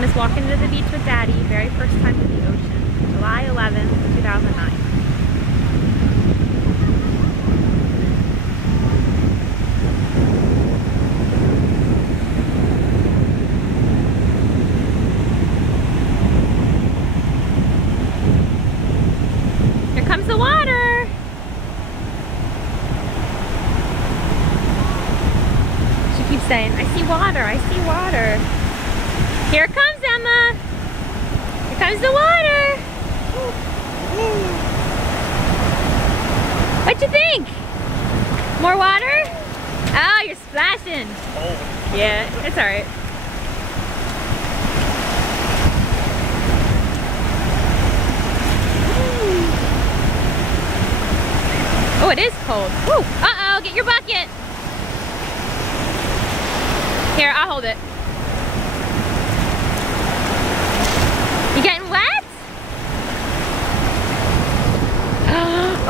I'm just walking to the beach with Daddy, very first time to the ocean, July 11th, 2009. Here comes the water! She keeps saying, I see water, I see water. Here it comes, Emma! Here comes the water! What'd you think? More water? Oh, you're splashing. Oh. Yeah, it's alright. Oh, it is cold. Woo! Uh-oh, get your bucket. Here, I'll hold it. You getting wet?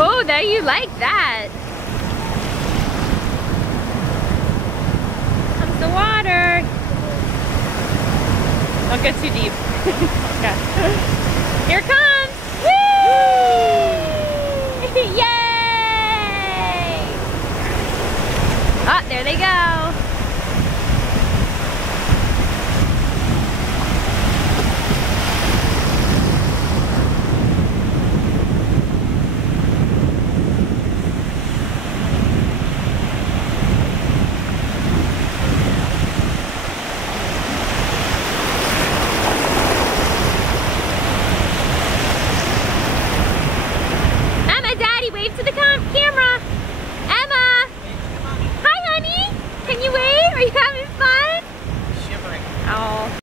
Oh, there you like that. Comes the water. Don't go too deep. Okay. Here it comes. Woo! Yay! Oh, there they go. Wave to the camera. Emma. Hi, honey. Can you wave? Are you having fun? Shivering. Oh.